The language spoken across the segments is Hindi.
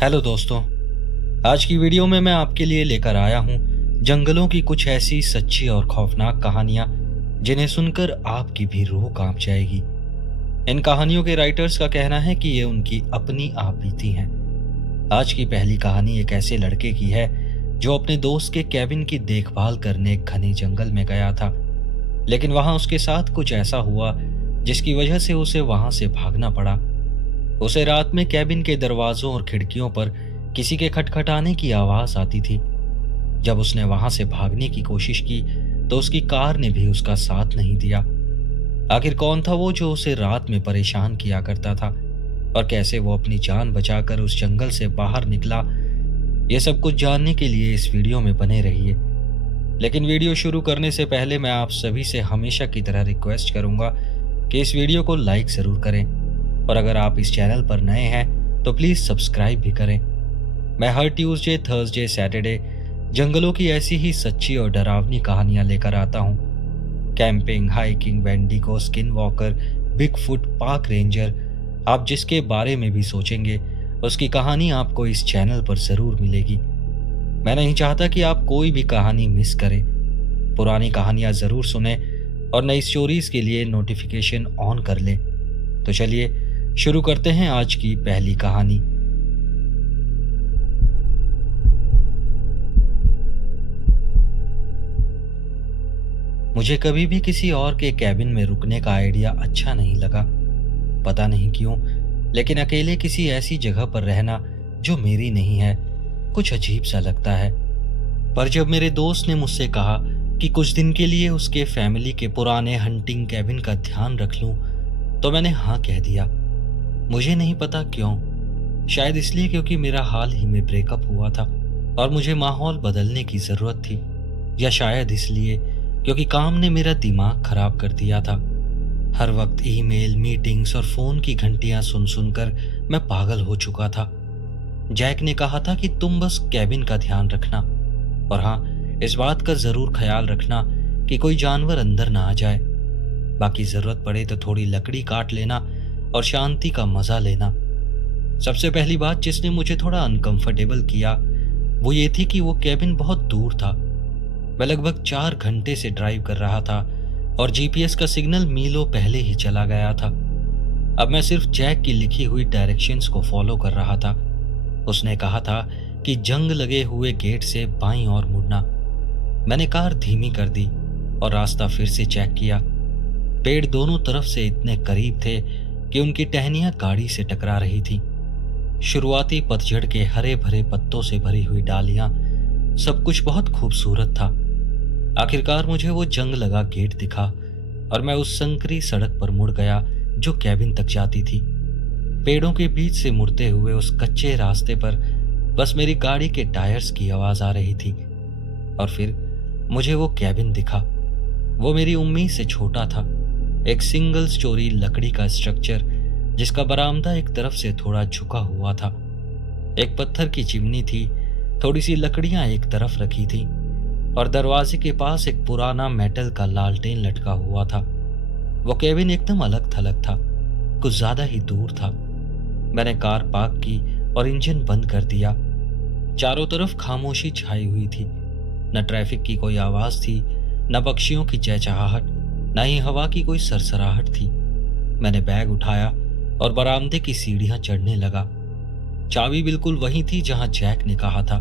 हेलो दोस्तों। आज की वीडियो में मैं आपके लिए लेकर आया हूँ जंगलों की कुछ ऐसी सच्ची और खौफनाक कहानियाँ जिन्हें सुनकर आपकी भी रूह कांप जाएगी। इन कहानियों के राइटर्स का कहना है कि ये उनकी अपनी आप बीती हैं। आज की पहली कहानी एक ऐसे लड़के की है जो अपने दोस्त के कैबिन की देखभाल करने एक घने जंगल में गया था, लेकिन वहां उसके साथ कुछ ऐसा हुआ जिसकी वजह से उसे वहां से भागना पड़ा। उसे रात में कैबिन के दरवाजों और खिड़कियों पर किसी के खटखटाने की आवाज आती थी। जब उसने वहां से भागने की कोशिश की तो उसकी कार ने भी उसका साथ नहीं दिया। आखिर कौन था वो जो उसे रात में परेशान किया करता था और कैसे वो अपनी जान बचाकर उस जंगल से बाहर निकला, ये सब कुछ जानने के लिए इस वीडियो में बने रहिए। लेकिन वीडियो शुरू करने से पहले मैं आप सभी से हमेशा की तरह रिक्वेस्ट करूंगा कि इस वीडियो को लाइक ज़रूर करें और अगर आप इस चैनल पर नए हैं तो प्लीज़ सब्सक्राइब भी करें। मैं हर ट्यूसडे, थर्सडे, सैटरडे जंगलों की ऐसी ही सच्ची और डरावनी कहानियां लेकर आता हूं। Camping, hiking, wendigo, skin walker, big foot, park ranger, आप जिसके बारे में भी सोचेंगे उसकी कहानी आपको इस चैनल पर ज़रूर मिलेगी। मैं नहीं चाहता कि आप कोई भी कहानी मिस करें। पुरानी कहानियां ज़रूर सुनें और नई स्टोरीज़ के लिए नोटिफिकेशन ऑन कर लें। तो चलिए शुरू करते हैं आज की पहली कहानी। मुझे कभी भी किसी और के कैबिन में रुकने का आइडिया अच्छा नहीं लगा। पता नहीं क्यों, लेकिन अकेले किसी ऐसी जगह पर रहना जो मेरी नहीं है कुछ अजीब सा लगता है। पर जब मेरे दोस्त ने मुझसे कहा कि कुछ दिन के लिए उसके फैमिली के पुराने हंटिंग कैबिन का ध्यान रख लूं, तो मैंने हाँ कह दिया। मुझे नहीं पता क्यों, शायद इसलिए क्योंकि मेरा हाल ही में ब्रेकअप हुआ था और मुझे माहौल बदलने की ज़रूरत थी, या शायद इसलिए क्योंकि काम ने मेरा दिमाग खराब कर दिया था। हर वक्त ईमेल, मीटिंग्स और फ़ोन की घंटियां सुन सुनकर मैं पागल हो चुका था। जैक ने कहा था कि तुम बस कैबिन का ध्यान रखना और हाँ, इस बात का ज़रूर ख्याल रखना कि कोई जानवर अंदर ना आ जाए। बाकी ज़रूरत पड़े तो थोड़ी लकड़ी काट लेना और शांति का मज़ा लेना। सबसे पहली बात जिसने मुझे थोड़ा अनकंफर्टेबल किया वो ये थी कि वो कैबिन बहुत दूर था। मैं लगभग 4 घंटे से ड्राइव कर रहा था और जीपीएस का सिग्नल मीलों पहले ही चला गया था। अब मैं सिर्फ जैक की लिखी हुई डायरेक्शंस को फॉलो कर रहा था। उसने कहा था कि जंग लगे हुए गेट से बाईं ओर मुड़ना। मैंने कार धीमी कर दी और रास्ता फिर से चेक किया। पेड़ दोनों तरफ से इतने करीब थे कि उनकी टहनियां गाड़ी से टकरा रही थी। शुरुआती पतझड़ के हरे भरे पत्तों से भरी हुई डालियां, सब कुछ बहुत खूबसूरत था। आखिरकार मुझे वो जंग लगा गेट दिखा और मैं उस संकरी सड़क पर मुड़ गया जो कैबिन तक जाती थी। पेड़ों के बीच से मुड़ते हुए उस कच्चे रास्ते पर बस मेरी गाड़ी के टायर्स की आवाज आ रही थी। और फिर मुझे वो कैबिन दिखा। वो मेरी उम्मीद से छोटा था। एक सिंगल स्टोरी लकड़ी का स्ट्रक्चर जिसका बरामदा एक तरफ से थोड़ा झुका हुआ था। एक पत्थर की चिमनी थी, थोड़ी सी लकड़ियां एक तरफ रखी थी और दरवाजे के पास एक पुराना मेटल का लालटेन लटका हुआ था। वो कैबिन एकदम अलग थलग था, कुछ ज्यादा ही दूर था। मैंने कार पार्क की और इंजन बंद कर दिया। चारों तरफ खामोशी छाई हुई थी। न ट्रैफिक की कोई आवाज थी, न पक्षियों की चहचहाहट, न ही हवा की कोई सरसराहट थी। मैंने बैग उठाया और बरामदे की सीढ़ियां चढ़ने लगा। चाबी बिल्कुल वही थी जहां जैक ने कहा था,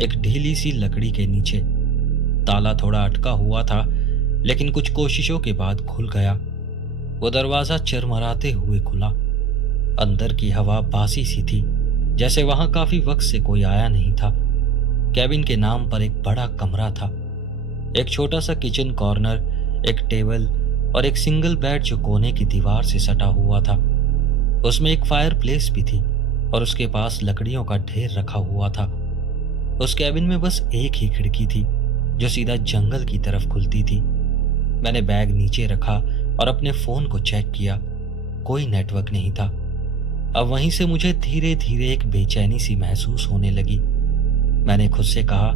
एक ढीली सी लकड़ी के नीचे। ताला थोड़ा अटका हुआ था, लेकिन कुछ कोशिशों के बाद खुल गया। वो दरवाजा चरमराते हुए खुला। अंदर की हवा बासी सी थी, जैसे वहां काफी वक्त से कोई आया नहीं था। कैबिन के नाम पर एक बड़ा कमरा था। एक छोटा सा किचन कॉर्नर, एक टेबल और एक सिंगल बेड जो कोने की दीवार से सटा हुआ था। उसमें एक फायर प्लेस भी थी और उसके पास लकड़ियों का ढेर रखा हुआ था। उस कैबिन में बस एक ही खिड़की थी जो सीधा जंगल की तरफ खुलती थी। मैंने बैग नीचे रखा और अपने फोन को चेक किया। कोई नेटवर्क नहीं था। अब वहीं से मुझे धीरे धीरे एक बेचैनी सी महसूस होने लगी। मैंने खुद से कहा,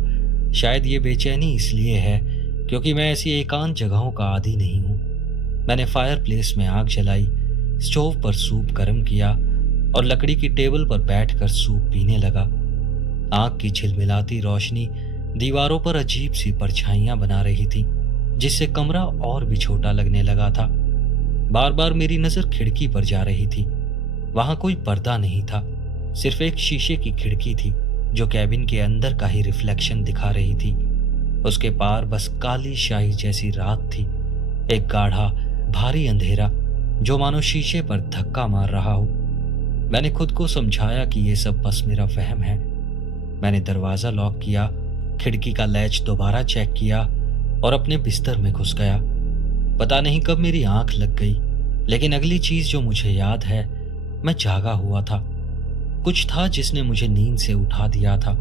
शायद ये बेचैनी इसलिए है क्योंकि मैं ऐसी एकांत जगहों का आदी नहीं हूँ। मैंने फायर प्लेस में आग जलाई, स्टोव पर सूप गर्म किया और लकड़ी की टेबल पर बैठकर सूप पीने लगा। आंख की झिलमिलाती रोशनी दीवारों पर अजीब सी परछाइयां बना रही थी, जिससे कमरा और भी छोटा लगने लगा था। बार बार मेरी नजर खिड़की पर जा रही थी। वहां कोई पर्दा नहीं था, सिर्फ एक शीशे की खिड़की थी जो कैबिन के अंदर का ही रिफ्लेक्शन दिखा रही थी। उसके पार बस काली शाही जैसी रात थी, एक गाढ़ा भारी अंधेरा जो मानो शीशे पर धक्का मार रहा हो। मैंने खुद को समझाया कि ये सब बस मेरा वहम है। मैंने दरवाजा लॉक किया, खिड़की का लैच दोबारा चेक किया और अपने बिस्तर में घुस गया। पता नहीं कब मेरी आंख लग गई, लेकिन अगली चीज जो मुझे याद है, मैं जागा हुआ था। कुछ था जिसने मुझे नींद से उठा दिया था।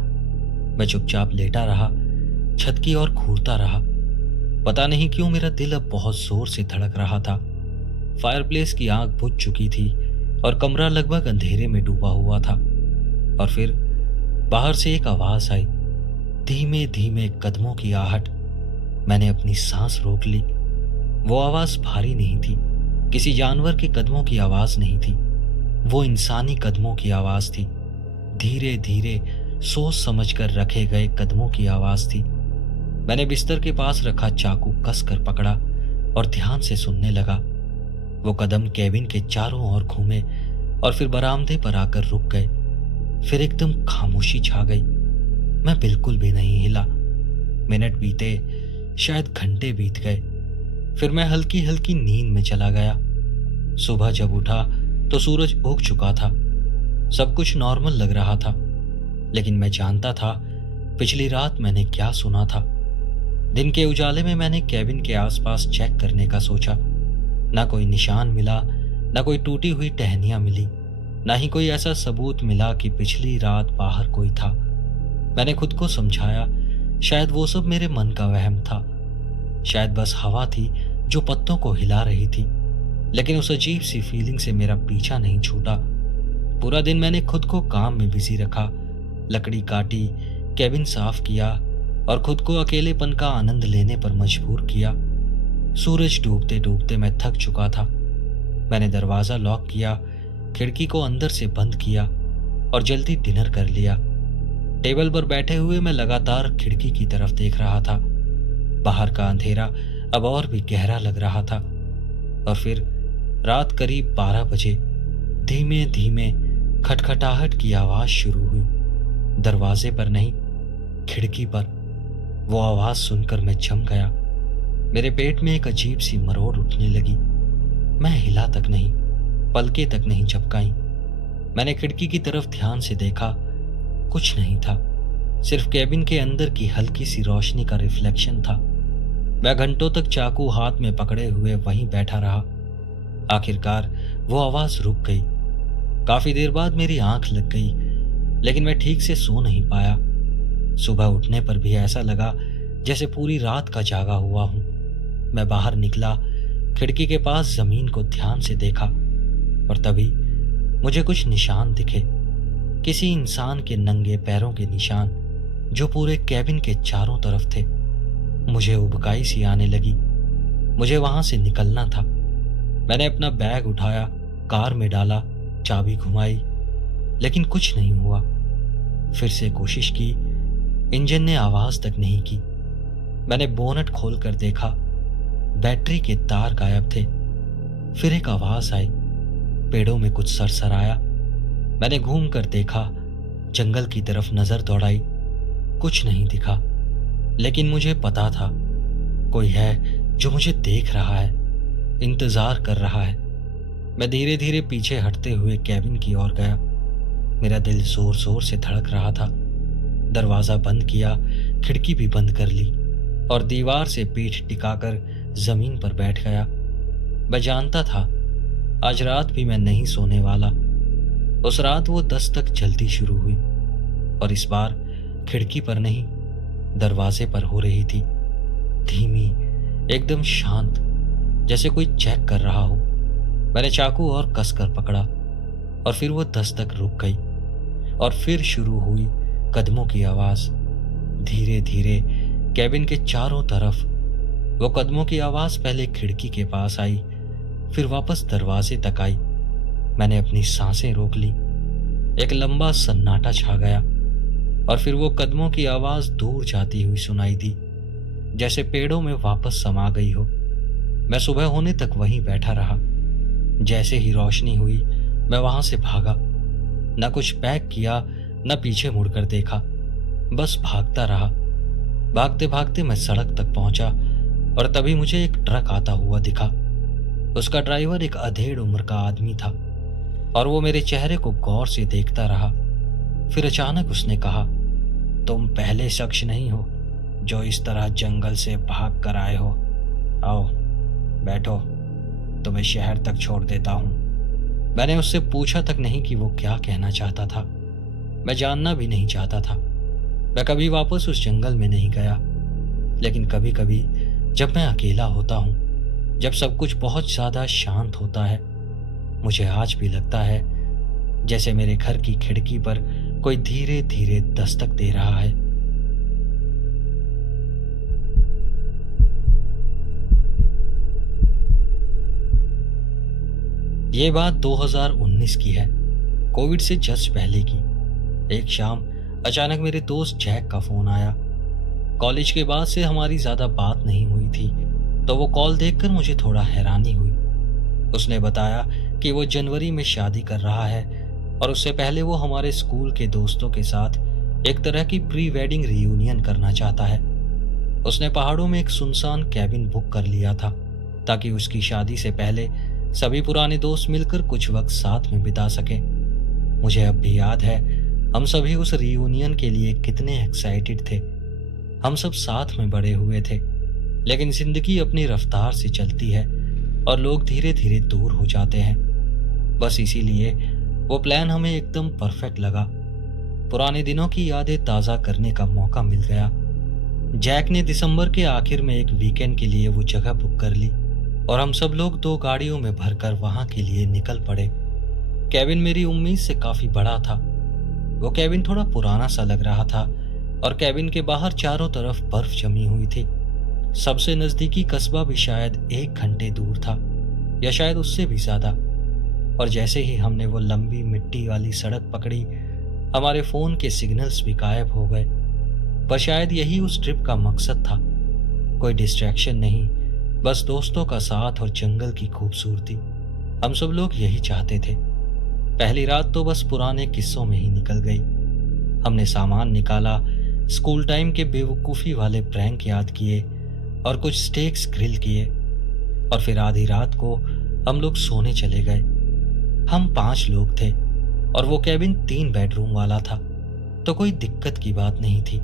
मैं चुपचाप लेटा रहा, छत की ओर घूरता रहा। पता नहीं क्यों मेरा दिल अब बहुत जोर से धड़क रहा था। फायरप्लेस की आग बुझ चुकी थी और कमरा लगभग अंधेरे में डूबा हुआ था। और फिर बाहर से एक आवाज आई, धीमे धीमे कदमों की आहट। मैंने अपनी सांस रोक ली। वो आवाज भारी नहीं थी, किसी जानवर के कदमों की आवाज नहीं थी, वो इंसानी कदमों की आवाज थी। धीरे धीरे सोच समझ कर रखे गए कदमों की आवाज थी। मैंने बिस्तर के पास रखा चाकू कस कर पकड़ा और ध्यान से सुनने लगा। वो कदम कैबिन के चारों ओर घूमे और फिर बरामदे पर आकर रुक गए। फिर एकदम खामोशी छा गई। मैं बिल्कुल भी नहीं हिला। मिनट बीते, शायद घंटे बीत गए। फिर मैं हल्की हल्की नींद में चला गया। सुबह जब उठा तो सूरज उग चुका था। सब कुछ नॉर्मल लग रहा था, लेकिन मैं जानता था पिछली रात मैंने क्या सुना था। दिन के उजाले में मैंने कैबिन के आसपास चेक करने का सोचा। ना कोई निशान मिला, ना कोई टूटी हुई टहनियां मिली, ना ही कोई ऐसा सबूत मिला कि पिछली रात बाहर कोई था। मैंने खुद को समझाया, शायद वो सब मेरे मन का वहम था। शायद बस हवा थी जो पत्तों को हिला रही थी। लेकिन उस अजीब सी फीलिंग से मेरा पीछा नहीं छूटा। पूरा दिन मैंने खुद को काम में बिजी रखा, लकड़ी काटी, कैबिन साफ किया और खुद को अकेलेपन का आनंद लेने पर मजबूर किया। सूरज डूबते डूबते मैं थक चुका था। मैंने दरवाजा लॉक किया, खिड़की को अंदर से बंद किया और जल्दी डिनर कर लिया। टेबल पर बैठे हुए मैं लगातार खिड़की की तरफ देख रहा था। बाहर का अंधेरा अब और भी गहरा लग रहा था। और फिर रात करीब 12 बजे धीमे धीमे खटखटाहट की आवाज शुरू हुई। दरवाजे पर नहीं, खिड़की पर। वो आवाज सुनकर मैं जम गया। मेरे पेट में एक अजीब सी मरोड़ उठने लगी। मैं हिला तक नहीं, पलके तक नहीं झपकाई। मैंने खिड़की की तरफ ध्यान से देखा, कुछ नहीं था, सिर्फ कैबिन के अंदर की हल्की सी रोशनी का रिफ्लेक्शन था। मैं घंटों तक चाकू हाथ में पकड़े हुए वहीं बैठा रहा। आखिरकार वो आवाज रुक गई। काफी देर बाद मेरी आंख लग गई, लेकिन मैं ठीक से सो नहीं पाया। सुबह उठने पर भी ऐसा लगा जैसे पूरी रात का जागा हुआ हूं। मैं बाहर निकला, खिड़की के पास जमीन को ध्यान से देखा और तभी मुझे कुछ निशान दिखे। किसी इंसान के नंगे पैरों के निशान जो पूरे कैबिन के चारों तरफ थे। मुझे उबकाई सी आने लगी। मुझे वहां से निकलना था। मैंने अपना बैग उठाया, कार में डाला, चाबी घुमाई, लेकिन कुछ नहीं हुआ। फिर से कोशिश की, इंजन ने आवाज तक नहीं की। मैंने बोनट खोलकर देखा, बैटरी के तार गायब थे। फिर एक आवाज आई, पेड़ों में कुछ सरसराया। मैंने घूम कर देखा, जंगल की तरफ नजर दौड़ाई, कुछ नहीं दिखा। लेकिन मुझे पता था कोई है जो मुझे देख रहा है, इंतजार कर रहा है। मैं धीरे धीरे पीछे हटते हुए कैबिन की ओर गया। मेरा दिल जोर जोर से धड़क रहा था। दरवाजा बंद किया, खिड़की भी बंद कर ली और दीवार से पीठ टिकाकर जमीन पर बैठ गया। मैं जानता था आज रात भी मैं नहीं सोने वाला। उस रात वो 10 तक जल्दी शुरू हुई और इस बार खिड़की पर नहीं, दरवाजे पर हो रही थी। धीमी, एकदम शांत, जैसे कोई चेक कर रहा हो। मैंने चाकू और कसकर पकड़ा और फिर वो 10 तक रुक गई और फिर शुरू हुई कदमों की आवाज। धीरे धीरे कैबिन के चारों तरफ। वो कदमों की आवाज पहले खिड़की के पास आई, फिर वापस दरवाजे तक आई। मैंने अपनी सांसें रोक ली। एक लंबा सन्नाटा छा गया और फिर वो कदमों की आवाज दूर जाती हुई सुनाई दी, जैसे पेड़ों में वापस समा गई हो। मैं सुबह होने तक वहीं बैठा रहा। जैसे ही रोशनी हुई मैं वहां से भागा। न कुछ पैक किया, न पीछे मुड़कर देखा, बस भागता रहा। भागते भागते मैं सड़क तक पहुंचा और तभी मुझे एक ट्रक आता हुआ दिखा। उसका ड्राइवर एक अधेड़ उम्र का आदमी था और वो मेरे चेहरे को गौर से देखता रहा। फिर अचानक उसने कहा, तुम पहले शख्स नहीं हो जो इस तरह जंगल से भाग कर आए हो। आओ बैठो, तुम्हें शहर तक छोड़ देता हूं। मैंने उससे पूछा तक नहीं कि वो क्या कहना चाहता था। मैं जानना भी नहीं चाहता था। मैं कभी वापस उस जंगल में नहीं गया। लेकिन कभी कभी जब मैं अकेला होता हूं, जब सब कुछ बहुत ज्यादा शांत होता है, मुझे आज भी लगता है जैसे मेरे घर की खिड़की पर कोई धीरे धीरे दस्तक दे रहा है। ये बात 2019 की है, कोविड से जस्ट पहले की। एक शाम अचानक मेरे दोस्त जैक का फोन आया। कॉलेज के बाद से हमारी ज्यादा बात नहीं हुई थी, तो वो कॉल देखकर मुझे थोड़ा हैरानी हुई। उसने बताया कि वो जनवरी में शादी कर रहा है और उससे पहले वो हमारे स्कूल के दोस्तों के साथ एक तरह की प्री वेडिंग रियूनियन करना चाहता है। उसने पहाड़ों में एक सुनसान कैबिन बुक कर लिया था ताकि उसकी शादी से पहले सभी पुराने दोस्त मिलकर कुछ वक्त साथ में बिता सके। मुझे अब भी याद है हम सभी उस रियूनियन के लिए कितने एक्साइटेड थे। हम सब साथ में बड़े हुए थे, लेकिन जिंदगी अपनी रफ्तार से चलती है और लोग धीरे धीरे दूर हो जाते हैं। बस इसीलिए वो प्लान हमें एकदम परफेक्ट लगा। पुराने दिनों की यादें ताज़ा करने का मौका मिल गया। जैक ने दिसंबर के आखिर में एक वीकेंड के लिए वो जगह बुक कर ली और हम सब लोग 2 गाड़ियों में भरकर वहां के लिए निकल पड़े। कैबिन मेरी उम्मीद से काफी बड़ा था। वो कैबिन थोड़ा पुराना सा लग रहा था और कैबिन के बाहर चारों तरफ बर्फ जमी हुई थी। सबसे नजदीकी कस्बा भी शायद 1 घंटे दूर था या शायद उससे भी ज्यादा। और जैसे ही हमने वो लंबी मिट्टी वाली सड़क पकड़ी, हमारे फोन के सिग्नल्स भी गायब हो गए। पर शायद यही उस ट्रिप का मकसद था। कोई डिस्ट्रैक्शन नहीं, बस दोस्तों का साथ और जंगल की खूबसूरती। हम सब लोग यही चाहते थे। पहली रात तो बस पुराने किस्सों में ही निकल गई। हमने सामान निकाला, स्कूल टाइम के बेवकूफ़ी वाले प्रैंक याद किए और कुछ स्टेक्स ग्रिल किए। और फिर आधी रात को हम लोग सोने चले गए। हम 5 लोग थे और वो कैबिन 3 बेडरूम वाला था, तो कोई दिक्कत की बात नहीं थी।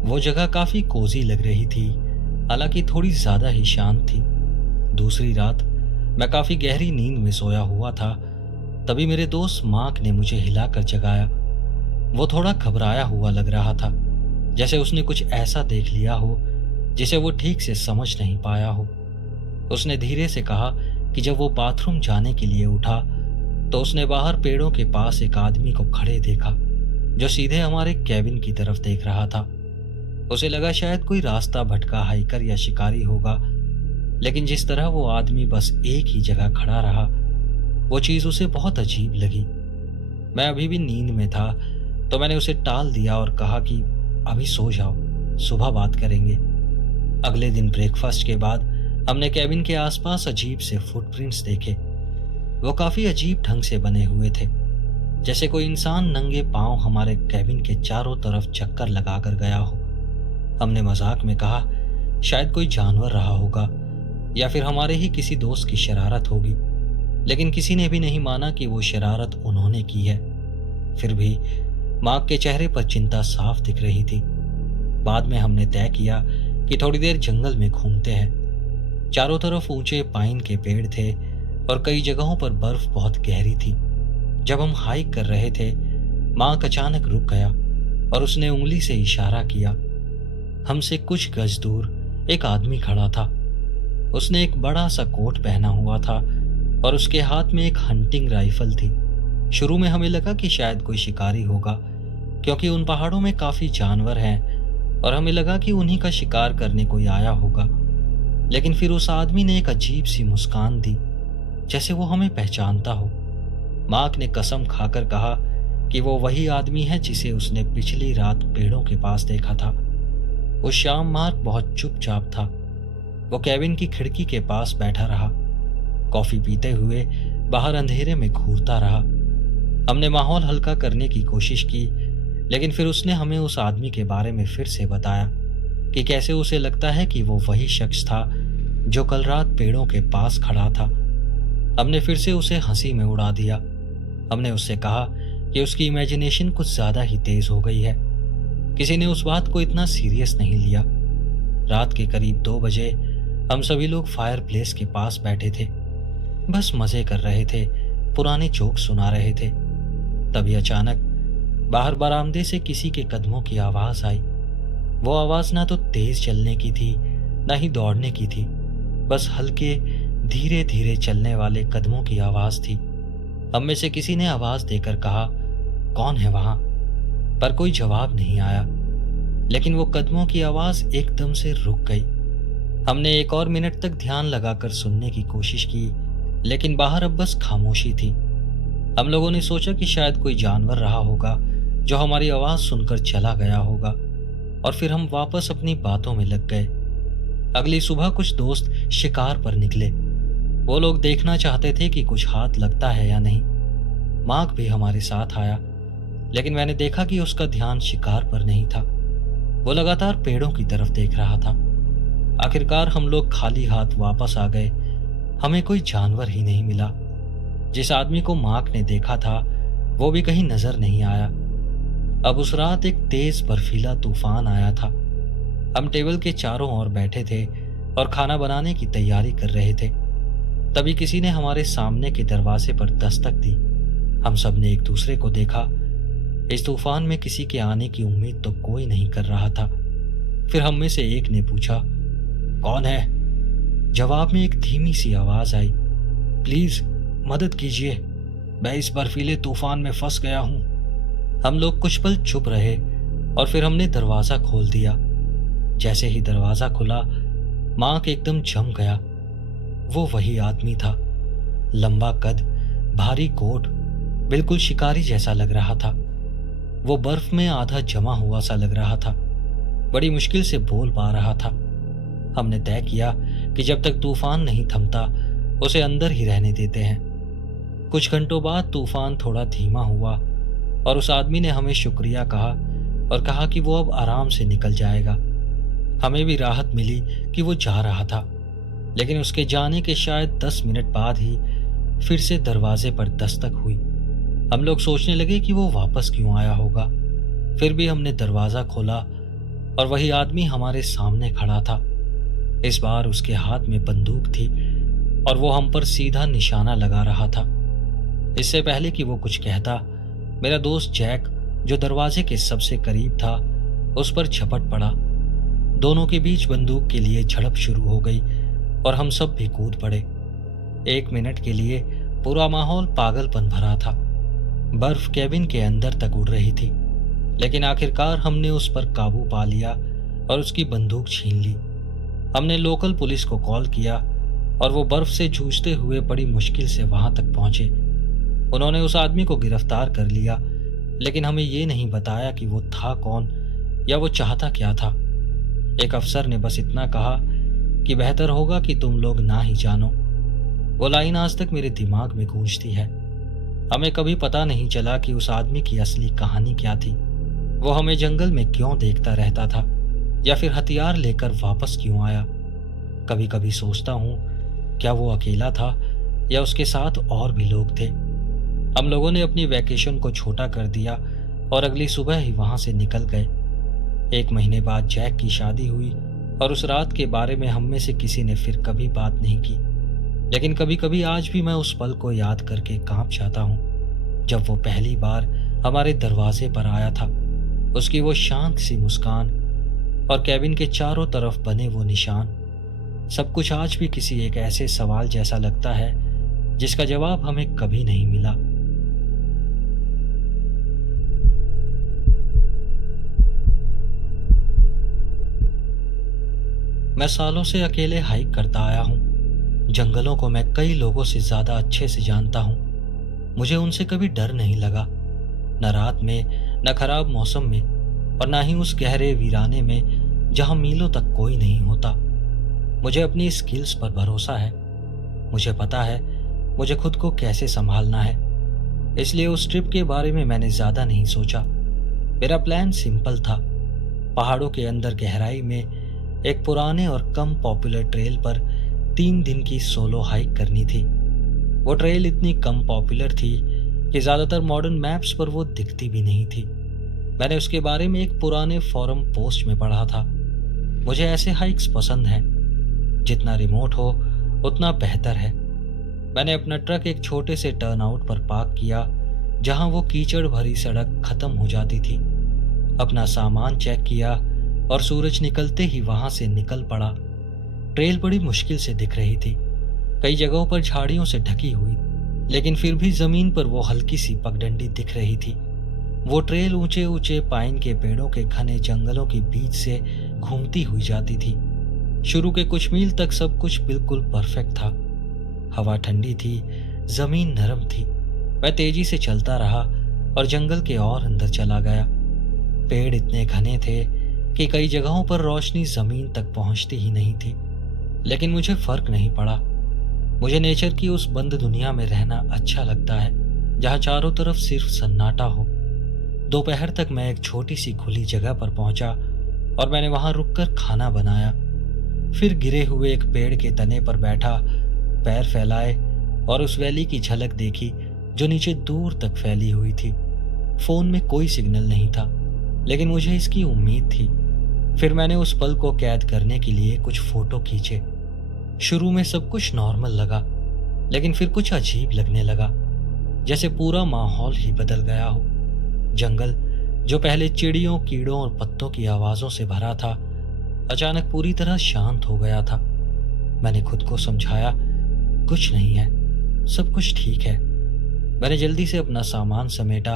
वो जगह काफ़ी कोजी लग रही थी, हालांकि थोड़ी ज़्यादा ही शांत थी। दूसरी रात मैं काफ़ी गहरी नींद में सोया हुआ था, तभी मेरे दोस्त मार्क ने मुझे हिलाकर जगाया। वो थोड़ा घबराया हुआ लग रहा था, जैसे उसने कुछ ऐसा देख लिया हो जिसे वो ठीक से समझ नहीं पाया हो। उसने धीरे से कहा कि जब वो बाथरूम जाने के लिए उठा तो उसने बाहर पेड़ों के पास एक आदमी को खड़े देखा जो सीधे हमारे कैबिन की तरफ देख रहा था। उसे लगा शायद कोई रास्ता भटका हाइकर या शिकारी होगा, लेकिन जिस तरह वो आदमी बस एक ही जगह खड़ा रहा, वो चीज़ उसे बहुत अजीब लगी। मैं अभी भी नींद में था, तो मैंने उसे टाल दिया और कहा कि अभी सो जाओ, सुबह बात करेंगे। अगले दिन ब्रेकफास्ट के बाद हमने कैबिन के आसपास अजीब से फुटप्रिंट्स देखे। वो काफ़ी अजीब ढंग से बने हुए थे, जैसे कोई इंसान नंगे पांव हमारे कैबिन के चारों तरफ चक्कर लगाकर गया हो। हमने मजाक में कहा शायद कोई जानवर रहा होगा या फिर हमारे ही किसी दोस्त की शरारत होगी, लेकिन किसी ने भी नहीं माना कि वो शरारत उन्होंने की है। फिर भी मार्क के चेहरे पर चिंता साफ दिख रही थी। बाद में हमने तय किया कि थोड़ी देर जंगल में घूमते हैं। चारों तरफ ऊंचे पाइन के पेड़ थे और कई जगहों पर बर्फ बहुत गहरी थी। जब हम हाइक कर रहे थे, मार्क अचानक रुक गया और उसने उंगली से इशारा किया। हमसे कुछ गज दूर एक आदमी खड़ा था। उसने एक बड़ा सा कोट पहना हुआ था और उसके हाथ में एक हंटिंग राइफल थी। शुरू में हमें लगा कि शायद कोई शिकारी होगा, क्योंकि उन पहाड़ों में काफी जानवर हैं और हमें लगा कि उन्हीं का शिकार करने कोई आया होगा। लेकिन फिर उस आदमी ने एक अजीब सी मुस्कान दी, जैसे वो हमें पहचानता हो। मार्क ने कसम खाकर कहा कि वो वही आदमी है जिसे उसने पिछली रात पेड़ों के पास देखा था। उस शाम मार्क बहुत चुपचाप था। वो केविन की खिड़की के पास बैठा रहा, कॉफी पीते हुए बाहर अंधेरे में घूरता रहा। हमने माहौल हल्का करने की कोशिश की, लेकिन फिर उसने हमें उस आदमी के बारे में फिर से बताया कि कैसे उसे लगता है कि वो वही शख्स था जो कल रात पेड़ों के पास खड़ा था। हमने फिर से उसे हंसी में उड़ा दिया। हमने उससे कहा कि उसकी इमेजिनेशन कुछ ज्यादा ही तेज हो गई है। किसी ने उस बात को इतना सीरियस नहीं लिया। रात के करीब 2 बजे हम सभी लोग फायर प्लेस के पास बैठे थे, बस मजे कर रहे थे, पुराने जोक सुना रहे थे। तभी अचानक बाहर बरामदे से किसी के कदमों की आवाज आई। वो आवाज ना तो तेज चलने की थी, ना ही दौड़ने की थी, बस हल्के धीरे धीरे चलने वाले कदमों की आवाज थी। हम में से किसी ने आवाज देकर कहा, कौन है वहां? पर कोई जवाब नहीं आया। लेकिन वो कदमों की आवाज एकदम से रुक गई। हमने 1 और मिनट तक ध्यान लगाकर सुनने की कोशिश की, लेकिन बाहर अब बस खामोशी थी। हम लोगों ने सोचा कि शायद कोई जानवर रहा होगा जो हमारी आवाज सुनकर चला गया होगा, और फिर हम वापस अपनी बातों में लग गए। अगली सुबह कुछ दोस्त शिकार पर निकले। वो लोग देखना चाहते थे कि कुछ हाथ लगता है या नहीं। मार्क भी हमारे साथ आया, लेकिन मैंने देखा कि उसका ध्यान शिकार पर नहीं था। वो लगातार पेड़ों की तरफ देख रहा था। आखिरकार हम लोग खाली हाथ वापस आ गए। हमें कोई जानवर ही नहीं मिला। जिस आदमी को मार्क ने देखा था वो भी कहीं नजर नहीं आया। अब उस रात एक तेज बर्फीला तूफान आया था। हम टेबल के चारों ओर बैठे थे और खाना बनाने की तैयारी कर रहे थे। तभी किसी ने हमारे सामने के दरवाजे पर दस्तक दी। हम सब ने एक दूसरे को देखा। इस तूफान में किसी के आने की उम्मीद तो कोई नहीं कर रहा था। फिर हम में से एक ने पूछा, कौन है? जवाब में एक धीमी सी आवाज आई, प्लीज मदद कीजिए, मैं इस बर्फीले तूफान में फंस गया हूं। हम लोग कुछ पल चुप रहे और फिर हमने दरवाजा खोल दिया। जैसे ही दरवाजा खुला, मार्क एकदम जम गया। वो वही आदमी था। लंबा कद, भारी कोट, बिल्कुल शिकारी जैसा लग रहा था। वो बर्फ में आधा जमा हुआ सा लग रहा था। बड़ी मुश्किल से बोल पा रहा था। हमने तय किया कि जब तक तूफान नहीं थमता उसे अंदर ही रहने देते हैं। कुछ घंटों बाद तूफान थोड़ा धीमा हुआ और उस आदमी ने हमें शुक्रिया कहा और कहा कि वो अब आराम से निकल जाएगा। हमें भी राहत मिली कि वो जा रहा था, लेकिन उसके जाने के शायद 10 मिनट बाद ही फिर से दरवाजे पर दस्तक हुई। हम लोग सोचने लगे कि वो वापस क्यों आया होगा। फिर भी हमने दरवाजा खोला और वही आदमी हमारे सामने खड़ा था। इस बार उसके हाथ में बंदूक थी और वो हम पर सीधा निशाना लगा रहा था। इससे पहले कि वो कुछ कहता, मेरा दोस्त जैक, जो दरवाजे के सबसे करीब था, उस पर झपट पड़ा। दोनों के बीच बंदूक के लिए झड़प शुरू हो गई और हम सब भी कूद पड़े। 1 मिनट के लिए पूरा माहौल पागलपन भरा था। बर्फ केबिन के अंदर तक उड़ रही थी, लेकिन आखिरकार हमने उस पर काबू पा लिया और उसकी बंदूक छीन ली। हमने लोकल पुलिस को कॉल किया और वो बर्फ से जूझते हुए बड़ी मुश्किल से वहां तक पहुंचे। उन्होंने उस आदमी को गिरफ्तार कर लिया, लेकिन हमें ये नहीं बताया कि वो था कौन या वो चाहता क्या था। एक अफसर ने बस इतना कहा कि बेहतर होगा कि तुम लोग ना ही जानो। वो लाइन आज तक मेरे दिमाग में गूंजती है। हमें कभी पता नहीं चला कि उस आदमी की असली कहानी क्या थी। वो हमें जंगल में क्यों देखता रहता था, या फिर हथियार लेकर वापस क्यों आया। कभी कभी सोचता हूँ, क्या वो अकेला था या उसके साथ और भी लोग थे। हम लोगों ने अपनी वैकेशन को छोटा कर दिया और अगली सुबह ही वहां से निकल गए। 1 महीने बाद जैक की शादी हुई और उस रात के बारे में हम में से किसी ने फिर कभी बात नहीं की। लेकिन कभी कभी आज भी मैं उस पल को याद करके कांप जाता हूँ, जब वो पहली बार हमारे दरवाजे पर आया था। उसकी वो शांत सी मुस्कान और केबिन के चारों तरफ बने वो निशान, सब कुछ आज भी किसी एक ऐसे सवाल जैसा लगता है जिसका जवाब हमें कभी नहीं मिला। मैं सालों से अकेले हाइक करता आया हूँ। जंगलों को मैं कई लोगों से ज्यादा अच्छे से जानता हूँ। मुझे उनसे कभी डर नहीं लगा, न रात में, न खराब मौसम में, और न ही उस गहरे वीराने में जहां मीलों तक कोई नहीं होता। मुझे अपनी स्किल्स पर भरोसा है। मुझे पता है मुझे खुद को कैसे संभालना है। इसलिए उस ट्रिप के बारे में मैंने ज्यादा नहीं सोचा। मेरा प्लान सिंपल था। पहाड़ों के अंदर गहराई में एक पुराने और कम पॉपुलर ट्रेल पर 3 दिन की सोलो हाइक करनी थी। वो ट्रेल इतनी कम पॉपुलर थी कि ज्यादातर मॉडर्न मैप्स पर वो दिखती भी नहीं थी। मैंने उसके बारे में एक पुराने फोरम पोस्ट में पढ़ा था। मुझे ऐसे हाइक्स पसंद हैं, जितना रिमोट हो उतना बेहतर है। मैंने अपना ट्रक एक छोटे से टर्नआउट पर पार्क किया, जहां वो कीचड़ भरी सड़क खत्म हो जाती थी। अपना सामान चेक किया और सूरज निकलते ही वहां से निकल पड़ा। ट्रेल बड़ी मुश्किल से दिख रही थी, कई जगहों पर झाड़ियों से ढकी हुई, लेकिन फिर भी जमीन पर वो हल्की सी पगडंडी दिख रही थी। वो ट्रेल ऊंचे ऊंचे पाइन के पेड़ों के घने जंगलों के बीच से घूमती हुई जाती थी। शुरू के कुछ मील तक सब कुछ बिल्कुल परफेक्ट था। हवा ठंडी थी, जमीन नरम थी। मैं तेजी से चलता रहा और जंगल के और अंदर चला गया। पेड़ इतने घने थे कि कई जगहों पर रोशनी जमीन तक पहुंचती ही नहीं थी, लेकिन मुझे फर्क नहीं पड़ा। मुझे नेचर की उस बंद दुनिया में रहना अच्छा लगता है, जहां चारों तरफ सिर्फ सन्नाटा हो। दोपहर तक मैं एक छोटी सी खुली जगह पर पहुंचा और मैंने वहां रुककर खाना बनाया। फिर गिरे हुए एक पेड़ के तने पर बैठा, पैर फैलाए और उस वैली की झलक देखी जो नीचे दूर तक फैली हुई थी। फोन में कोई सिग्नल नहीं था, लेकिन मुझे इसकी उम्मीद थी। फिर मैंने उस पल को कैद करने के लिए कुछ फोटो खींचे। शुरू में सब कुछ नॉर्मल लगा, लेकिन फिर कुछ अजीब लगने लगा, जैसे पूरा माहौल ही बदल गया हो। जंगल जो पहले चिड़ियों, कीड़ों और पत्तों की आवाजों से भरा था, अचानक पूरी तरह शांत हो गया था। मैंने खुद को समझाया, कुछ नहीं है, सब कुछ ठीक है। मैंने जल्दी से अपना सामान समेटा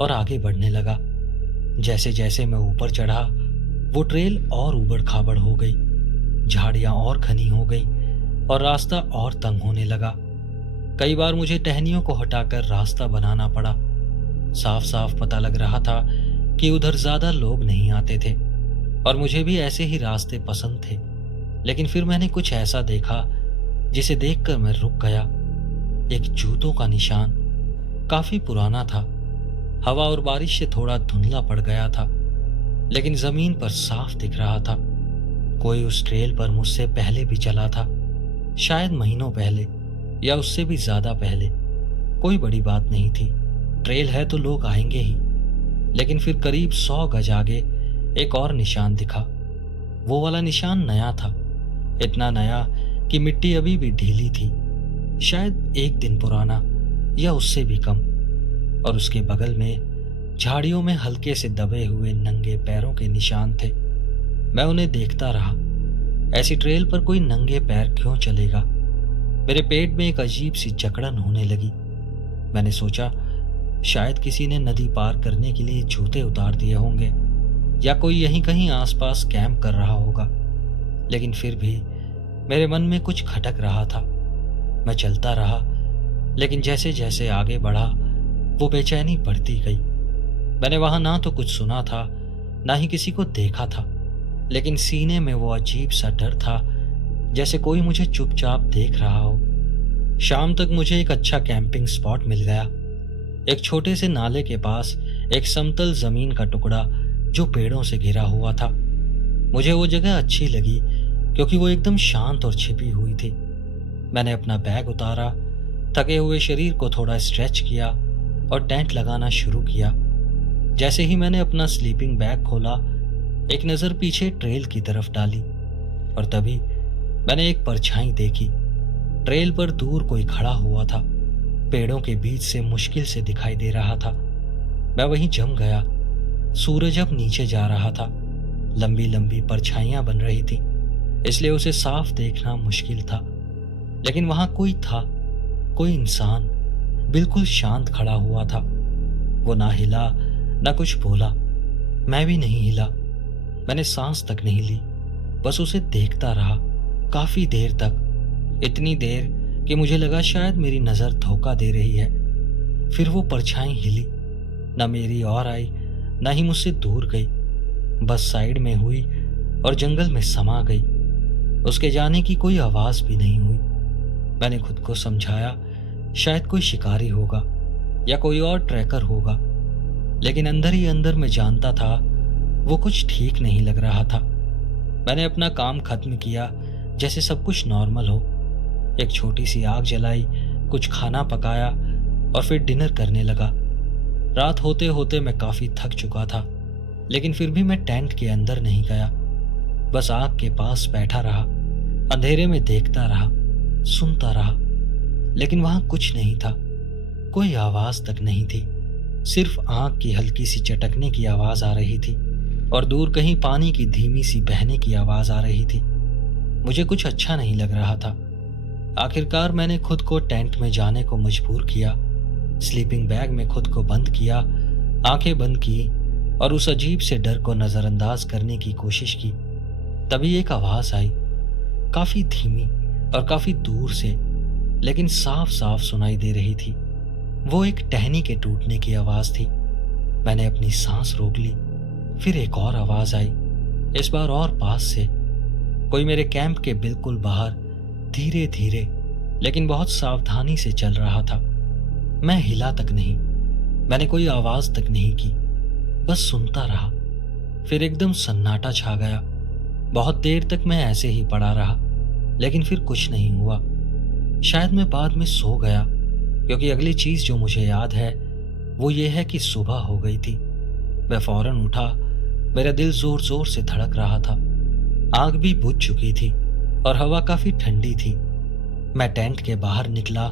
और आगे बढ़ने लगा। जैसे जैसे मैं ऊपर चढ़ा, वो ट्रेल और ऊबड़ खाबड़ हो गई, झाड़ियां और घनी हो गई और रास्ता और तंग होने लगा। कई बार मुझे टहनियों को हटाकर रास्ता बनाना पड़ा। साफ साफ पता लग रहा था कि उधर ज्यादा लोग नहीं आते थे और मुझे भी ऐसे ही रास्ते पसंद थे। लेकिन फिर मैंने कुछ ऐसा देखा जिसे देखकर मैं रुक गया। एक जूतों का निशान, काफी पुराना था। हवा और बारिश से थोड़ा धुंधला पड़ गया था, लेकिन जमीन पर साफ दिख रहा था। कोई उस ट्रेल पर मुझसे पहले भी चला था, शायद महीनों पहले या उससे भी ज्यादा पहले। कोई बड़ी बात नहीं थी, ट्रेल है तो लोग आएंगे ही। लेकिन फिर करीब 100 गज आगे एक और निशान दिखा। वो वाला निशान नया था, इतना नया कि मिट्टी अभी भी ढीली थी, शायद 1 दिन पुराना या उससे भी कम। और उसके बगल में झाड़ियों में हल्के से दबे हुए नंगे पैरों के निशान थे। मैं उन्हें देखता रहा। ऐसी ट्रेल पर कोई नंगे पैर क्यों चलेगा? मेरे पेट में एक अजीब सी जकड़न होने लगी। मैंने सोचा, शायद किसी ने नदी पार करने के लिए जूते उतार दिए होंगे या कोई यहीं कहीं आसपास कैंप कर रहा होगा। लेकिन फिर भी मेरे मन में कुछ खटक रहा था। मैं चलता रहा, लेकिन जैसे जैसे आगे बढ़ा वो बेचैनी बढ़ती गई। मैंने वहां ना तो कुछ सुना था, ना ही किसी को देखा था, लेकिन सीने में वो अजीब सा डर था, जैसे कोई मुझे चुपचाप देख रहा हो। शाम तक मुझे एक अच्छा कैंपिंग स्पॉट मिल गया। एक छोटे से नाले के पास एक समतल जमीन का टुकड़ा जो पेड़ों से घिरा हुआ था। मुझे वो जगह अच्छी लगी क्योंकि वो एकदम शांत और छिपी हुई थी। मैंने अपना बैग उतारा, थके हुए शरीर को थोड़ा स्ट्रेच किया और टेंट लगाना शुरू किया। जैसे ही मैंने अपना स्लीपिंग बैग खोला, एक नज़र पीछे ट्रेल की तरफ डाली और तभी मैंने एक परछाई देखी। ट्रेल पर दूर कोई खड़ा हुआ था, पेड़ों के बीच से मुश्किल से दिखाई दे रहा था। मैं वहीं जम गया। सूरज अब नीचे जा रहा था, लंबी लंबी परछाइयां बन रही थी, इसलिए उसे साफ देखना मुश्किल था। लेकिन वहां कोई था, कोई इंसान बिल्कुल शांत खड़ा हुआ था। वो ना हिला ना कुछ बोला, मैं भी नहीं हिला। मैंने सांस तक नहीं ली, बस उसे देखता रहा काफी देर तक, इतनी देर कि मुझे लगा शायद मेरी नजर धोखा दे रही है। फिर वो परछाई हिली, न मेरी ओर आई न ही मुझसे दूर गई, बस साइड में हुई और जंगल में समा गई। उसके जाने की कोई आवाज भी नहीं हुई। मैंने खुद को समझाया शायद कोई शिकारी होगा या कोई और ट्रैकर होगा, लेकिन अंदर ही अंदर मैं जानता था वो कुछ ठीक नहीं लग रहा था। मैंने अपना काम खत्म किया जैसे सब कुछ नॉर्मल हो। एक छोटी सी आग जलाई, कुछ खाना पकाया और फिर डिनर करने लगा। रात होते होते मैं काफी थक चुका था, लेकिन फिर भी मैं टेंट के अंदर नहीं गया। बस आग के पास बैठा रहा, अंधेरे में देखता रहा, सुनता रहा, लेकिन वहां कुछ नहीं था। कोई आवाज तक नहीं थी। सिर्फ आग की हल्की सी चटकने की आवाज आ रही थी और दूर कहीं पानी की धीमी सी बहने की आवाज आ रही थी। मुझे कुछ अच्छा नहीं लग रहा था। आखिरकार मैंने खुद को टेंट में जाने को मजबूर किया। स्लीपिंग बैग में खुद को बंद किया, आंखें बंद की और उस अजीब से डर को नजरअंदाज करने की कोशिश की। तभी एक आवाज आई, काफी धीमी और काफी दूर से, लेकिन साफ साफ सुनाई दे रही थी। वो एक टहनी के टूटने की आवाज थी। मैंने अपनी सांस रोक ली। फिर एक और आवाज आई, इस बार और पास से। कोई मेरे कैंप के बिल्कुल बाहर धीरे धीरे लेकिन बहुत सावधानी से चल रहा था। मैं हिला तक नहीं, मैंने कोई आवाज तक नहीं की, बस सुनता रहा। फिर एकदम सन्नाटा छा गया। बहुत देर तक मैं ऐसे ही पड़ा रहा, लेकिन फिर कुछ नहीं हुआ। शायद मैं बाद में सो गया, क्योंकि अगली चीज जो मुझे याद है वो ये है कि सुबह हो गई थी। मैं फौरन उठा। मेरा दिल जोर जोर से धड़क रहा था। आग भी बुझ चुकी थी और हवा काफी ठंडी थी। मैं टेंट के बाहर निकला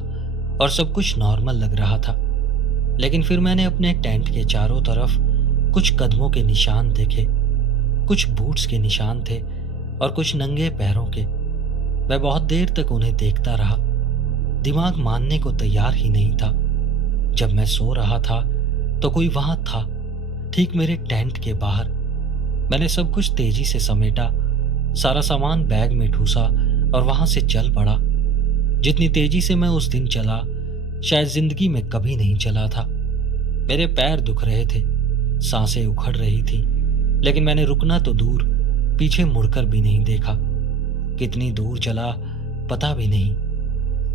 और सब कुछ नॉर्मल लग रहा था, लेकिन फिर मैंने अपने टेंट के चारों तरफ कुछ कदमों के निशान देखे। कुछ बूट्स के निशान थे और कुछ नंगे पैरों के। मैं बहुत देर तक उन्हें देखता रहा। दिमाग मानने को तैयार ही नहीं था। जब मैं सो रहा था तो कोई वहां था, ठीक मेरे टेंट के बाहर। मैंने सब कुछ तेजी से समेटा, सारा सामान बैग में ठूसा और वहां से चल पड़ा। जितनी तेजी से मैं उस दिन चला, शायद जिंदगी में कभी नहीं चला था। मेरे पैर दुख रहे थे, सांसें उखड़ रही थी, लेकिन मैंने रुकना तो दूर, पीछे मुड़कर भी नहीं देखा। कितनी दूर चला पता भी नहीं,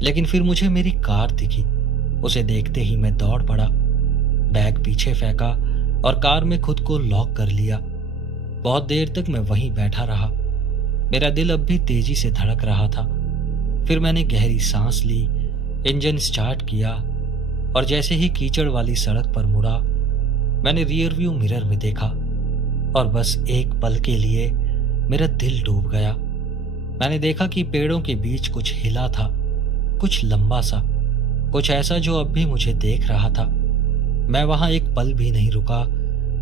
लेकिन फिर मुझे मेरी कार दिखी। उसे देखते ही मैं दौड़ पड़ा, बैग पीछे फेंका और कार में खुद को लॉक कर लिया। बहुत देर तक मैं वहीं बैठा रहा। मेरा दिल अब भी तेजी से धड़क रहा था। फिर मैंने गहरी सांस ली, इंजन स्टार्ट किया और जैसे ही कीचड़ वाली सड़क पर मुड़ा, मैंने रियर व्यू मिरर में देखा और बस एक पल के लिए मेरा दिल डूब गया। मैंने देखा कि पेड़ों के बीच कुछ हिला था, कुछ लंबा सा, कुछ ऐसा जो अब भी मुझे देख रहा था। मैं वहां एक पल भी नहीं रुका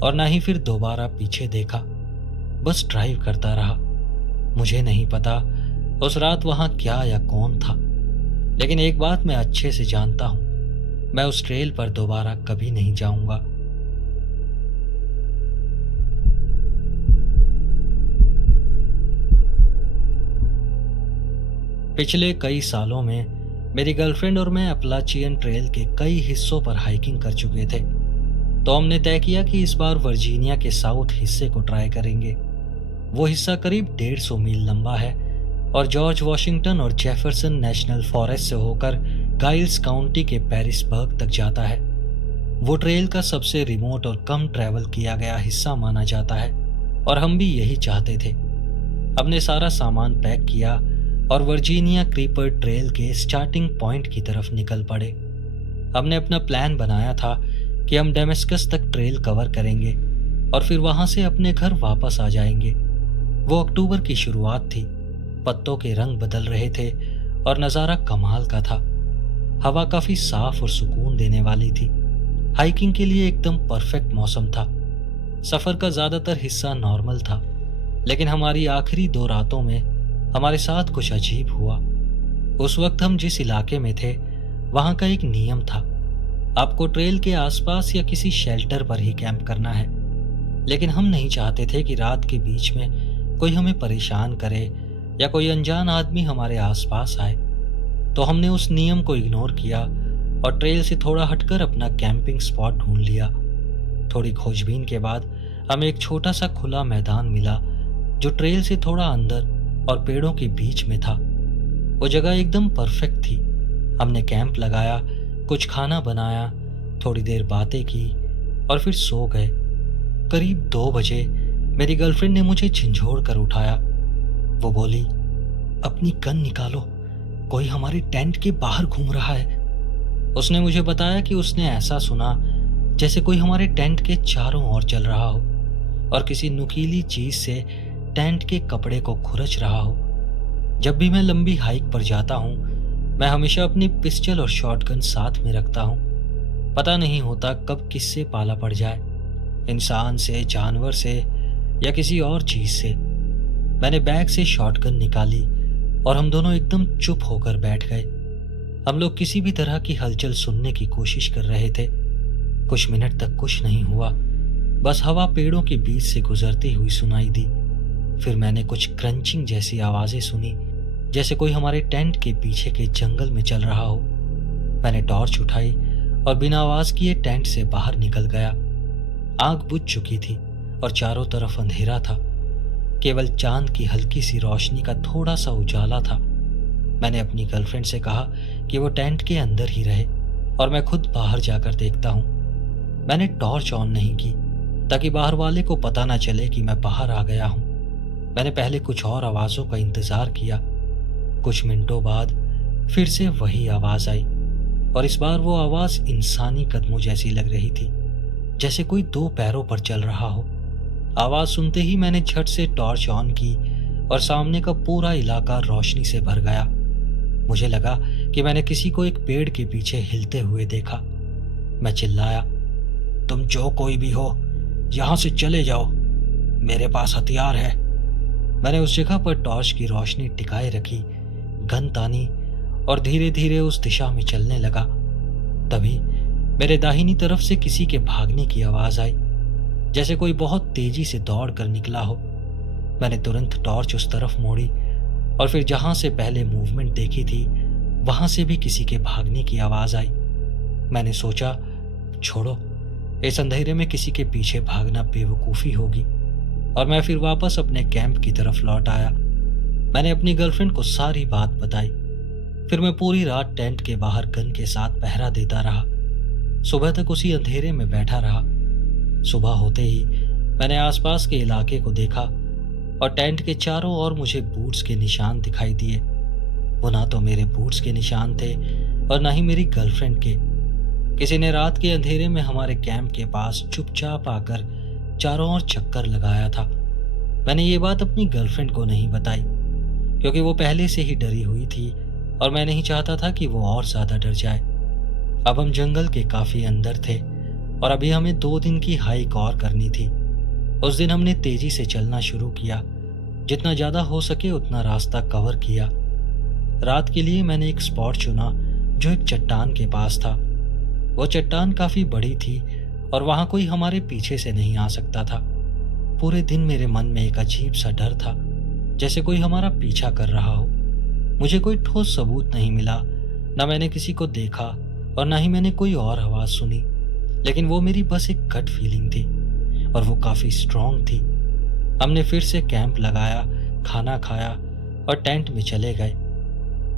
और ना ही फिर दोबारा पीछे देखा, बस ड्राइव करता रहा। मुझे नहीं पता उस रात वहां क्या या कौन था, लेकिन एक बात मैं अच्छे से जानता हूं, मैं उस ट्रेल पर दोबारा कभी नहीं जाऊंगा। पिछले कई सालों में मेरी गर्लफ्रेंड और मैं अपलाचियन ट्रेल के कई हिस्सों पर हाइकिंग कर चुके थे, तो हमने तय किया कि इस बार वर्जीनिया के साउथ हिस्से को ट्राई करेंगे। वो हिस्सा करीब 150 मील लंबा है और जॉर्ज वॉशिंगटन और जेफरसन नेशनल फॉरेस्ट से होकर गाइल्स काउंटी के पेरिसबर्ग तक जाता है। वो ट्रेल का सबसे रिमोट और कम ट्रैवल किया गया हिस्सा माना जाता है और हम भी यही चाहते थे। हमने सारा सामान पैक किया और वर्जीनिया क्रीपर ट्रेल के स्टार्टिंग पॉइंट की तरफ निकल पड़े। हमने अपना प्लान बनाया था कि हम डेमेस्कस तक ट्रेल कवर करेंगे और फिर वहां से अपने घर वापस आ जाएंगे। वो अक्टूबर की शुरुआत थी, पत्तों के रंग बदल रहे थे और नज़ारा कमाल का था। हवा काफी साफ और सुकून देने वाली थी। हाइकिंग के लिए एकदम परफेक्ट मौसम था। सफर का ज्यादातर हिस्सा नॉर्मल था, लेकिन हमारी आखिरी 2 रातों में हमारे साथ कुछ अजीब हुआ। उस वक्त हम जिस इलाके में थे वहां का एक नियम था, आपको ट्रेल के आसपास या किसी शेल्टर पर ही कैंप करना है। लेकिन हम नहीं चाहते थे कि रात के बीच में कोई हमें परेशान करे या कोई अनजान आदमी हमारे आसपास आए, तो हमने उस नियम को इग्नोर किया और ट्रेल से थोड़ा हटकर अपना कैंपिंग स्पॉट ढूंढ लिया। थोड़ी खोजबीन के बाद हमें एक छोटा सा खुला मैदान मिला जो ट्रेल से थोड़ा अंदर और पेड़ों के बीच में था। वो जगह एकदम परफेक्ट थी। हमने कैंप लगाया, कुछ खाना बनाया, थोड़ी देर बातें की और फिर सो गए। करीब 2 बजे मेरी गर्लफ्रेंड ने मुझे झंझोड़ कर उठाया। वो बोली, अपनी गन निकालो, कोई हमारे टेंट के बाहर घूम रहा है। उसने मुझे बताया कि उसने ऐसा सुना जैसे कोई हमारे टेंट के चारों ओर चल रहा हो और किसी नुकीली चीज से टेंट के कपड़े को खुरच रहा हो। जब भी मैं लंबी हाइक पर जाता हूँ, मैं हमेशा अपनी पिस्टल और शॉटगन साथ में रखता हूँ। पता नहीं होता कब किससे पाला पड़ जाए, इंसान से, जानवर से या किसी और चीज से। मैंने बैग से शॉटगन निकाली और हम दोनों एकदम चुप होकर बैठ गए। हम लोग किसी भी तरह की हलचल सुनने की कोशिश कर रहे थे। कुछ मिनट तक कुछ नहीं हुआ, बस हवा पेड़ों के बीच से गुजरती हुई सुनाई दी। फिर मैंने कुछ क्रंचिंग जैसी आवाजें सुनी, जैसे कोई हमारे टेंट के पीछे के जंगल में चल रहा हो। मैंने टॉर्च उठाई और बिना आवाज किए टेंट से बाहर निकल गया। आग बुझ चुकी थी और चारों तरफ अंधेरा था। केवल चांद की हल्की सी रोशनी का थोड़ा सा उजाला था। मैंने अपनी गर्लफ्रेंड से कहा कि वो टेंट के अंदर ही रहे और मैं खुद बाहर जाकर देखता हूँ। मैंने टॉर्च ऑन नहीं की ताकि बाहर वाले को पता ना चले कि मैं बाहर आ गया हूँ। मैंने पहले कुछ और आवाज़ों का इंतज़ार किया। कुछ मिनटों बाद फिर से वही आवाज़ आई और इस बार वो आवाज़ इंसानी कदमों जैसी लग रही थी, जैसे कोई 2 पैरों पर चल रहा हो। आवाज़ सुनते ही मैंने झट से टॉर्च ऑन की और सामने का पूरा इलाका रोशनी से भर गया। मुझे लगा कि मैंने किसी को एक पेड़ के पीछे हिलते हुए देखा। मैं चिल्लाया, तुम जो कोई भी हो, यहाँ से चले जाओ, मेरे पास हथियार है। मैंने उस जगह पर टॉर्च की रोशनी टिकाए रखी, गन तानी और धीरे धीरे उस दिशा में चलने लगा। तभी मेरे दाहिनी तरफ से किसी के भागने की आवाज़ आई, जैसे कोई बहुत तेजी से दौड़ कर निकला हो। मैंने तुरंत टॉर्च उस तरफ मोड़ी और फिर जहां से पहले मूवमेंट देखी थी वहां से भी किसी के भागने की आवाज आई। मैंने सोचा, छोड़ो, इस अंधेरे में किसी के पीछे भागना बेवकूफ़ी होगी, और मैं फिर वापस अपने कैंप की तरफ लौट आया। मैंने अपनी गर्लफ्रेंड को सारी बात बताई। फिर मैं पूरी रात टेंट के बाहर गन के साथ पहरा देता रहा। सुबह तक उसी अंधेरे में बैठा रहा। सुबह होते ही मैंने आसपास के इलाके को देखा और टेंट के चारों ओर मुझे बूट्स के निशान दिखाई दिए। वो ना तो मेरे बूट्स के निशान थे और ना ही मेरी गर्लफ्रेंड के। किसी ने रात के अंधेरे में हमारे कैंप के पास चुपचाप आकर चारों ओर चक्कर लगाया था। मैंने ये बात अपनी गर्लफ्रेंड को नहीं बताई क्योंकि वो पहले से ही डरी हुई थी और मैं नहीं चाहता था कि वो और ज्यादा डर जाए। अब हम जंगल के काफी अंदर थे और अभी हमें 2 दिन की हाइक और करनी थी। उस दिन हमने तेजी से चलना शुरू किया। जितना ज्यादा हो सके उतना रास्ता कवर किया। रात के लिए मैंने एक स्पॉट चुना जो एक चट्टान के पास था। वो चट्टान काफी बड़ी थी और वहां कोई हमारे पीछे से नहीं आ सकता था। पूरे दिन मेरे मन में एक अजीब सा डर था, जैसे कोई हमारा पीछा कर रहा हो। मुझे कोई ठोस सबूत नहीं मिला, न मैंने किसी को देखा और न ही मैंने कोई और आवाज सुनी, लेकिन वो मेरी बस एक गट फीलिंग थी और वो काफी स्ट्रांग थी। हमने फिर से कैंप लगाया, खाना खाया और टेंट में चले गए।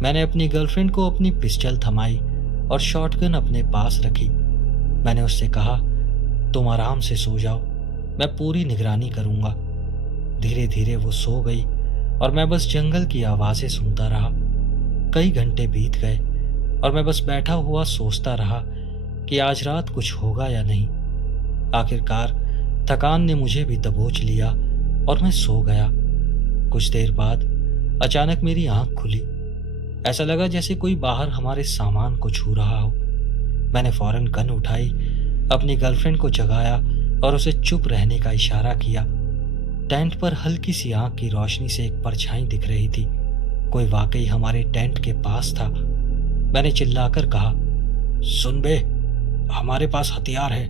मैंने अपनी गर्लफ्रेंड को अपनी पिस्टल थमाई और शॉटगन अपने पास रखी। मैंने उससे कहा, तुम आराम से सो जाओ, मैं पूरी निगरानी करूंगा। धीरे धीरे वो सो गई और मैं बस जंगल की आवाजें सुनता रहा। कई घंटे बीत गए और मैं बस बैठा हुआ सोचता रहा कि आज रात कुछ होगा या नहीं। आखिरकार थकान ने मुझे भी दबोच लिया और मैं सो गया। कुछ देर बाद अचानक मेरी आंख खुली। ऐसा लगा जैसे कोई बाहर हमारे सामान को छू रहा हो। मैंने फौरन गन उठाई, अपनी गर्लफ्रेंड को जगाया और उसे चुप रहने का इशारा किया। टेंट पर हल्की सी आंख की रोशनी से एक परछाई दिख रही थी। कोई वाकई हमारे टेंट के पास था। मैंने चिल्लाकर कहा, सुन बे, हमारे पास हथियार है,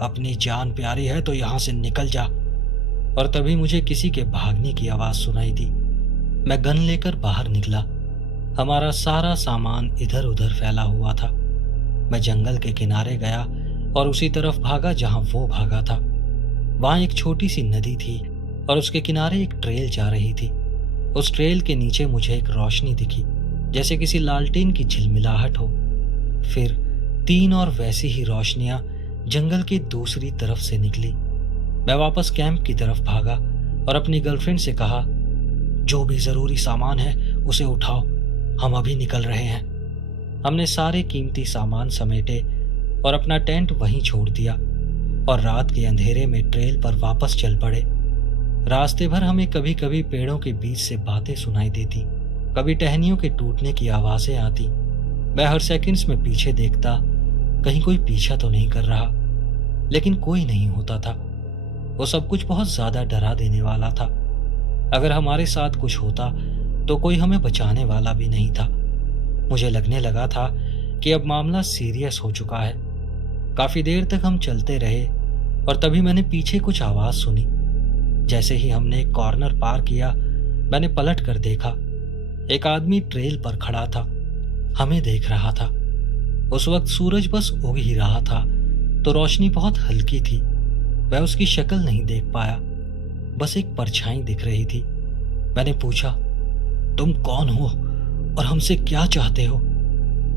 अपनी जान प्यारी है तो यहां से निकल जा। और तभी मुझे किसी के भागने की आवाज सुनाई दी। मैं गन लेकर बाहर निकला। हमारा सारा सामान इधर उधर फैला हुआ था। मैं जंगल के किनारे गया और उसी तरफ भागा जहां वो भागा था। वहां एक छोटी सी नदी थी और उसके किनारे एक ट्रेल जा रही थी। उस ट्रेल के नीचे मुझे एक रोशनी दिखी, जैसे किसी लालटेन की झिलमिलाहट हो। फिर 3 और वैसी ही रोशनियां जंगल की दूसरी तरफ से निकली। मैं वापस कैंप की तरफ भागा और अपनी गर्लफ्रेंड से कहा, जो भी जरूरी सामान है उसे उठाओ, हम अभी निकल रहे हैं। हमने सारे कीमती सामान समेटे और अपना टेंट वहीं छोड़ दिया और रात के अंधेरे में ट्रेल पर वापस चल पड़े। रास्ते भर हमें कभी कभी पेड़ों के बीच से बातें सुनाई देती, कभी टहनियों के टूटने की आवाजें आती। मैं हर सेकंड्स में पीछे देखता, कहीं कोई पीछा तो नहीं कर रहा, लेकिन कोई नहीं होता था। वो सब कुछ बहुत ज्यादा डरा देने वाला था। अगर हमारे साथ कुछ होता तो कोई हमें बचाने वाला भी नहीं था। मुझे लगने लगा था कि अब मामला सीरियस हो चुका है। काफी देर तक हम चलते रहे और तभी मैंने पीछे कुछ आवाज सुनी। जैसे ही हमने एक कॉर्नर पार किया, मैंने पलट कर देखा। एक आदमी ट्रेल पर खड़ा था, हमें देख रहा था। उस वक्त सूरज बस उग ही रहा था, तो रोशनी बहुत हल्की थी। मैं उसकी शक्ल नहीं देख पाया, बस एक परछाई दिख रही थी। मैंने पूछा, तुम कौन हो और हमसे क्या चाहते हो?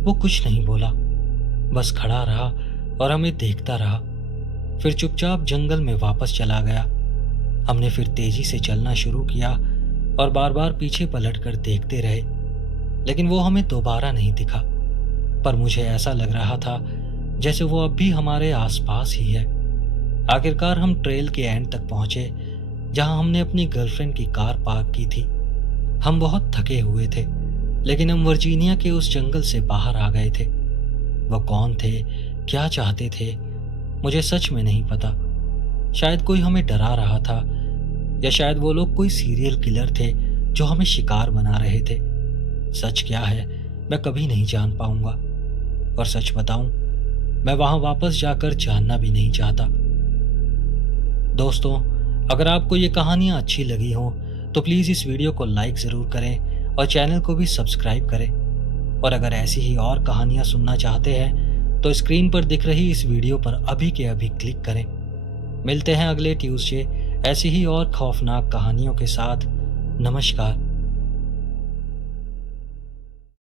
वो कुछ नहीं बोला, बस खड़ा रहा और हमें देखता रहा। फिर चुपचाप जंगल में वापस चला गया। हमने फिर तेजी से चलना शुरू किया और बार बार पीछे पलट कर देखते रहे, लेकिन वो हमें दोबारा नहीं दिखा। पर मुझे ऐसा लग रहा था जैसे वो अब भी हमारे आसपास ही है। आखिरकार हम ट्रेल के एंड तक पहुंचे, जहां हमने अपनी गर्लफ्रेंड की कार पार्क की थी। हम बहुत थके हुए थे, लेकिन हम वर्जीनिया के उस जंगल से बाहर आ गए थे। वो कौन थे, क्या चाहते थे, मुझे सच में नहीं पता। शायद कोई हमें डरा रहा था, या शायद वो लोग कोई सीरियल किलर थे जो हमें शिकार बना रहे थे। सच क्या है मैं कभी नहीं जान पाऊंगा, और सच बताऊं, मैं वहां वापस जाकर जानना भी नहीं चाहता। दोस्तों, अगर आपको ये कहानियां अच्छी लगी हों तो प्लीज़ इस वीडियो को लाइक ज़रूर करें और चैनल को भी सब्सक्राइब करें। और अगर ऐसी ही और कहानियां सुनना चाहते हैं तो स्क्रीन पर दिख रही इस वीडियो पर अभी के अभी क्लिक करें। मिलते हैं अगले ट्यूसडे ऐसी ही और खौफनाक कहानियों के साथ। नमस्कार।